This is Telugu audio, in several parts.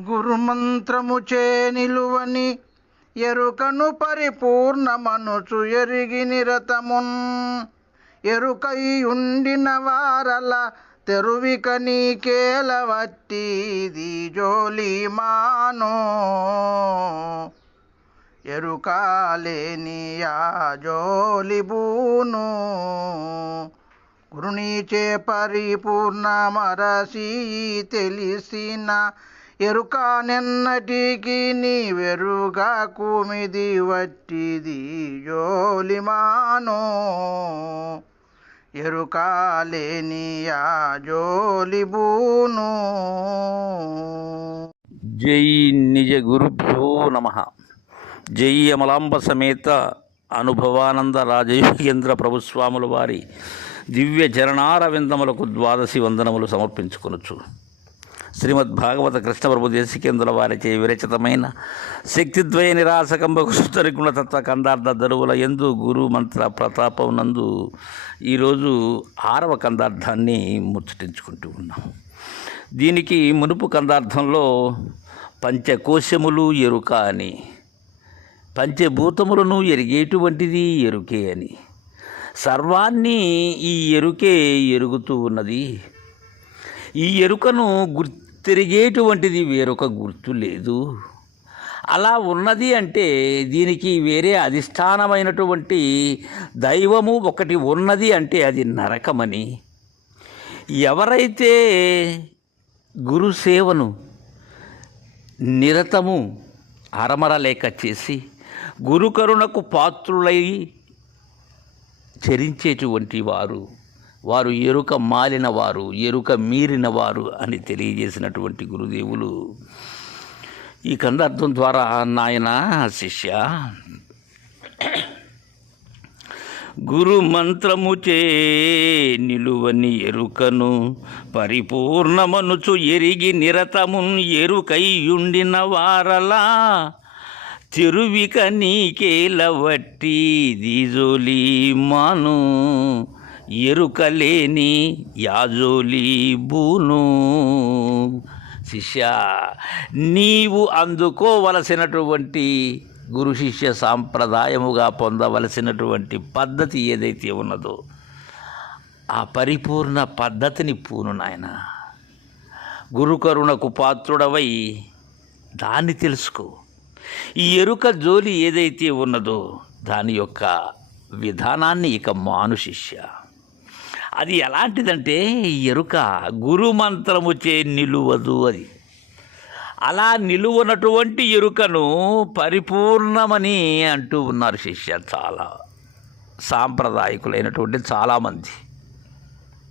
గురుమంత్రము చే నిలువని ఎరుకను పరిపూర్ణమనుచు ఎరిగి నిరతమున్. ఎరుకై ఉండిన వారల తెరువిక నీకేలవట్టిది జోలి మానో. ఎరుకాలేని జోలిబూను బూను. గురునీచే పరిపూర్ణ మరసి తెలిసిన ఎరుకానెన్నటికి నీ వెరుగా కుమిది వట్టిది జోలిమానో. ఎరుకాలేని ఆ జోలిబూను. జై నిజ గురుభ్యో నమ. జై అమలాంబ సమేత అనుభవానంద రాజయోగేంద్ర ప్రభుస్వాముల వారి దివ్య చరణార విందములకు ద్వాదశి వందనములు సమర్పించుకొనొచ్చు శ్రీమద్ భాగవత కృష్ణ ప్రభు దేశికేంద్రుల వారిచే విరచితమైన శక్తిద్వయ నిరాసకంబకు సుతరిగుణతత్వ కందార్థ దరువుల ఎందు గురు మంత్ర ప్రతాపం నందు ఈరోజు ఆరవ కందార్థాన్ని ముచ్చటించుకుంటూ ఉన్నాం. దీనికి మునుపు కందార్థంలో పంచకోశములు ఎరుక అని పంచభూతములను ఎరిగేటువంటిది ఎరుకే అని. సర్వాన్ని ఈ ఎరుకే ఎరుగుతూ ఉన్నది. ఈ ఎరుకను తిరిగేటువంటిది వేరొక గుర్తు లేదు. అలా ఉన్నది అంటే దీనికి వేరే అధిష్టానమైనటువంటి దైవము ఒకటి ఉన్నది అంటే అది నరకమని. ఎవరైతే గురుసేవను నిరతము అరమరలేక చేసి గురుకరుణకు పాత్రులై చరించేటువంటి వారు వారు ఎరుక మాలిన వారు ఎరుక మీరిన వారు అని తెలియజేసినటువంటి గురుదేవులు. ఈ కందార్థం ద్వారా నాయన శిష్య గురు మంత్రముచే నిలువని ఎరుకను పరిపూర్ణమనుచు ఎరిగి నిరతమున్ ఎరుకైయుండిన వారలా తిరువిక నీకేలవట్టి దీజోలి మాను. ఎరుకలేని యాజోలీబూను. శిష్య నీవు అందుకోవలసినటువంటి గురు శిష్య సాంప్రదాయముగా పొందవలసినటువంటి పద్ధతి ఏదైతే ఉన్నదో ఆ పరిపూర్ణ పద్ధతిని పూను నాయన. గురుకరుణకు పాత్రుడవై దాన్ని తెలుసుకో. ఈ ఎరుక జోలి ఏదైతే ఉన్నదో దాని యొక్క విధానాన్ని ఇక మాను శిష్య. అది ఎలాంటిదంటే ఎరుక గురు మంత్రముచే నిలువదు అది. అలా నిలువనటువంటి ఎరుకను పరిపూర్ణమని అంటూ ఉన్నారు శిష్య చాలా సాంప్రదాయకులైనటువంటి చాలామంది.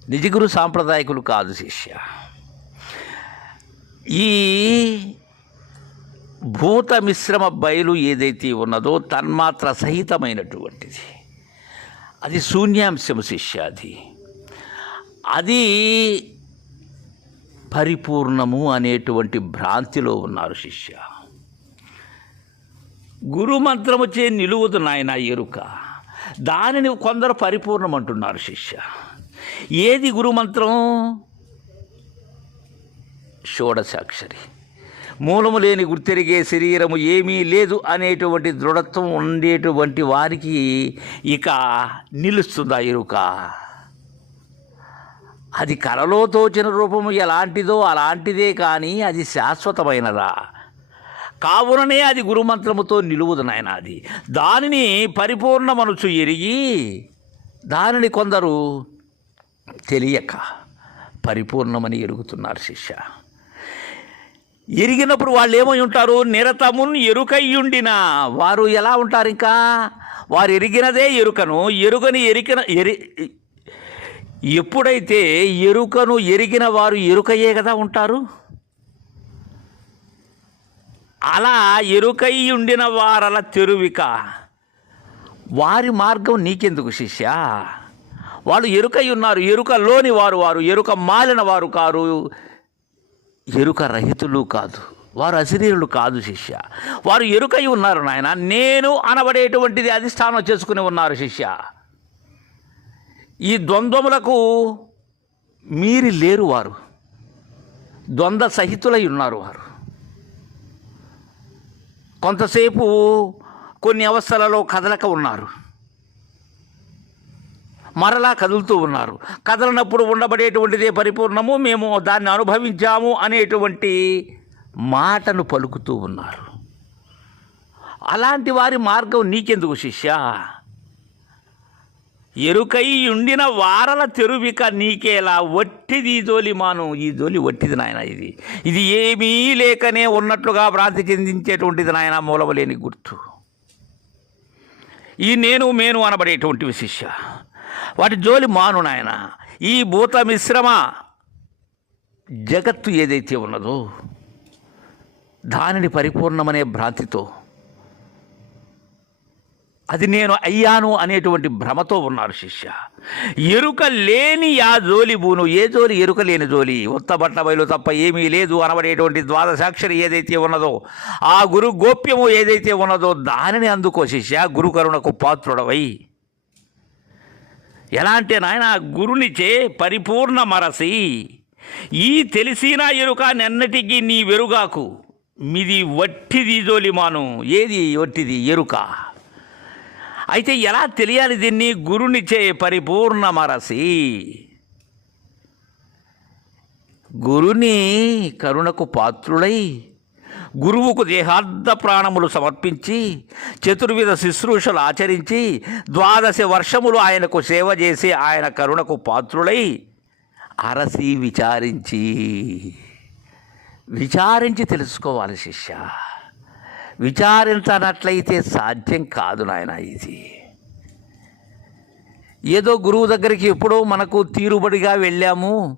నిజగురు సాంప్రదాయకులు కాదు శిష్య. ఈ భూత మిశ్రమ బయలు ఏదైతే ఉన్నదో తన్మాత్ర సహితమైనటువంటిది. అది శూన్యాంశము శిష్య అది. అది పరిపూర్ణము అనేటువంటి భ్రాంతిలో ఉన్నారు శిష్య. గురు మంత్రముచే నిలువదు నాయన ఎరుక. దానిని కొందరు పరిపూర్ణం అంటున్నారు శిష్య. ఏది గురు మంత్రం షోడశాక్షరి. మూలము లేని గుర్తెరిగే శరీరము ఏమీ లేదు అనేటువంటి దృఢత్వం ఉండేటువంటి వారికి ఇక నిలుస్తుందా ఎరుక? అది కలలో తోచిన రూపము ఎలాంటిదో అలాంటిదే కానీ అది శాశ్వతమైనదా? కావుననే అది గురుమంత్రముతో నిలువుదు నాయన అది దానిని పరిపూర్ణమనుచు ఎరిగి దానిని కొందరు తెలియక పరిపూర్ణమని ఎరుగుతున్నారు శిష్య. ఎరిగినప్పుడు వాళ్ళు ఏమై ఉంటారు? నిరతమున్ ఎరుకయ్యుండిన. వారు ఎలా ఉంటారు ఇంకా? వారు ఎరిగినదే ఎరుకను. ఎరుగని ఎరికిన ఎరి ఎప్పుడైతే ఎరుకను ఎరిగిన వారు ఎరుకయ్యే కదా ఉంటారు? అలా ఎరుకై ఉండిన వారల తెరువిక. వారి మార్గం నీకెందుకు శిష్య? వాళ్ళు ఎరుకై ఉన్నారు ఎరుకలోని వారు వారు ఎరుక మాలిన వారు కారు. ఎరుక రహితులు కాదు వారు అశరీరులు కాదు శిష్య. వారు ఎరుకై ఉన్నారు నాయన నేను అనబడేటువంటిది అధిష్టానం చేసుకుని ఉన్నారు శిష్య. ఈ ద్వంద్వములకు మీరి లేరు వారు. ద్వంద్వ సహితులై ఉన్నారు వారు. కొంతసేపు కొన్ని అవస్థలలో కదలక ఉన్నారు. మరలా కదులుతూ ఉన్నారు. కదలనప్పుడు ఉండబడేటువంటిదే పరిపూర్ణము మేము దాన్ని అనుభవించాము అనేటువంటి మాటను పలుకుతూ ఉన్నారు. అలాంటి వారి మార్గం నీకెందుకు శిష్య? ఎరుకై ఉండిన వారల తెరువిక నీకేలా వట్టిది ఈ జోలి మాను? ఈ జోలి వట్టిది నాయన ఇది. ఇది ఏమీ లేకనే ఉన్నట్లుగా భ్రాంతి చెందించేటువంటిది నాయన మూలవలేని గుర్తు. ఈ నేను మేను అనబడేటువంటి విశిష్య వాటి జోలి మాను నాయన. ఈ భూత మిశ్రమ జగత్తు ఏదైతే ఉన్నదో దానిని పరిపూర్ణమనే భ్రాంతితో అది నేను అయ్యాను అనేటువంటి భ్రమతో ఉన్నారు శిష్య. ఎరుక లేని ఆ జోలి బూను ఏ జోలి? ఎరుక లేని జోలి. ఉత్తబట్ట బయలు తప్ప ఏమీ లేదు అనబడేటువంటి ద్వాదశాక్షరి ఏదైతే ఉన్నదో ఆ గురు గోప్యము ఏదైతే ఉన్నదో దానిని అందుకో శిష్య గురుకరుణకు పాత్రుడవై. ఎలా అంటే నాయన గురునిచే పరిపూర్ణ మరసి. ఈ తెలిసిన ఎరుక నెన్నటికి నీ వెరుగాకు. మిది వట్టిది జోలిమాను. ఏది వట్టిది? ఎరుక. అయితే ఎలా తెలియాలి దీన్ని? గురునిచే పరిపూర్ణ మరసి గురుని కరుణకు పాత్రుడై గురువుకు దేహార్థ ప్రాణములు సమర్పించి చతుర్విధ శుశ్రూషలు ఆచరించి ద్వాదశ వర్షములు ఆయనకు సేవ చేసి ఆయన కరుణకు పాత్రుడై అరసి విచారించి. విచారించి తెలుసుకోవాలి శిష్య. విచారించనట్లయితే సాధ్యం కాదు నాయన ఇది. ఏదో గురువు దగ్గరికి ఎప్పుడో మనకు తీరుబడిగా వెళ్ళాము.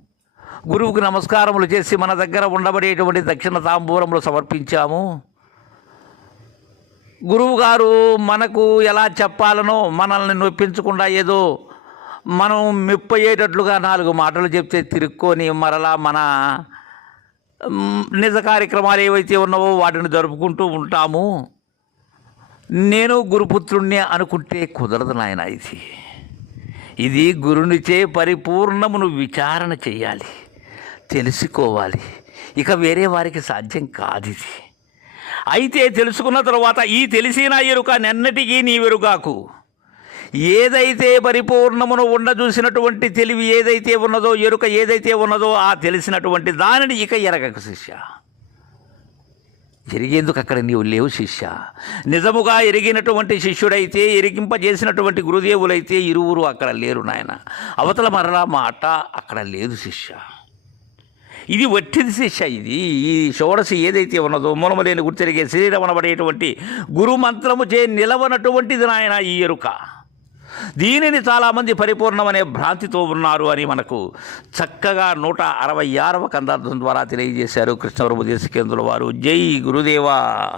గురువుకు నమస్కారములు చేసి మన దగ్గర ఉండబడేటువంటి దక్షిణ తాంబూరములు సమర్పించాము. గురువుగారు మనకు ఎలా చెప్పాలనో మనల్ని నొప్పించకుండా ఏదో మనం మెప్పయ్యేటట్లుగా నాలుగు మాటలు చెప్తే తిరుక్కొని మరలా మన నిజ కార్యక్రమాలు ఏవైతే ఉన్నావో వాటిని జరుపుకుంటూ ఉంటాము. నేను గురుపుత్రుణ్ణి అనుకుంటే కుదరదు నాయన ఇది. ఇది గురునిచే పరిపూర్ణమును విచారణ చేయాలి తెలుసుకోవాలి. ఇక వేరే వారికి సాధ్యం కాదు ఇది. అయితే తెలుసుకున్న తర్వాత ఈ తెలిసిన ఎరుక నెన్నటికీ నీ వెరుగాకు ఏదైతే పరిపూర్ణమును ఉండ చూసినటువంటి తెలివి ఏదైతే ఉన్నదో ఎరుక ఏదైతే ఉన్నదో ఆ తెలిసినటువంటి దానిని ఇక ఎరగకు శిష్య. ఎరిగేందుకు అక్కడ నీవు లేవు శిష్య. నిజముగా ఎరిగినటువంటి శిష్యుడైతే ఎరిగింపజేసినటువంటి గురుదేవులైతే ఇరువురు అక్కడ లేరు నాయన. అవతల మరలా మాట అక్కడ లేదు శిష్య. ఇది వట్టిది శిష్య ఇది. ఈ షోడశి ఏదైతే ఉన్నదో మూలమలేని గుర్తెరిగే శరీరం అనబడేటువంటి గురుమంత్రము చే నిలవనటువంటిది నాయన ఈ ఎరుక. దీనిని చాలామంది పరిపూర్ణమనే భ్రాంతితో ఉన్నారు అని మనకు చక్కగా నూట అరవై ఆరవ కందార్థం ద్వారా తెలియజేశారు కృష్ణప్రభు దేశకేంద్రుల వారు. జై గురుదేవా.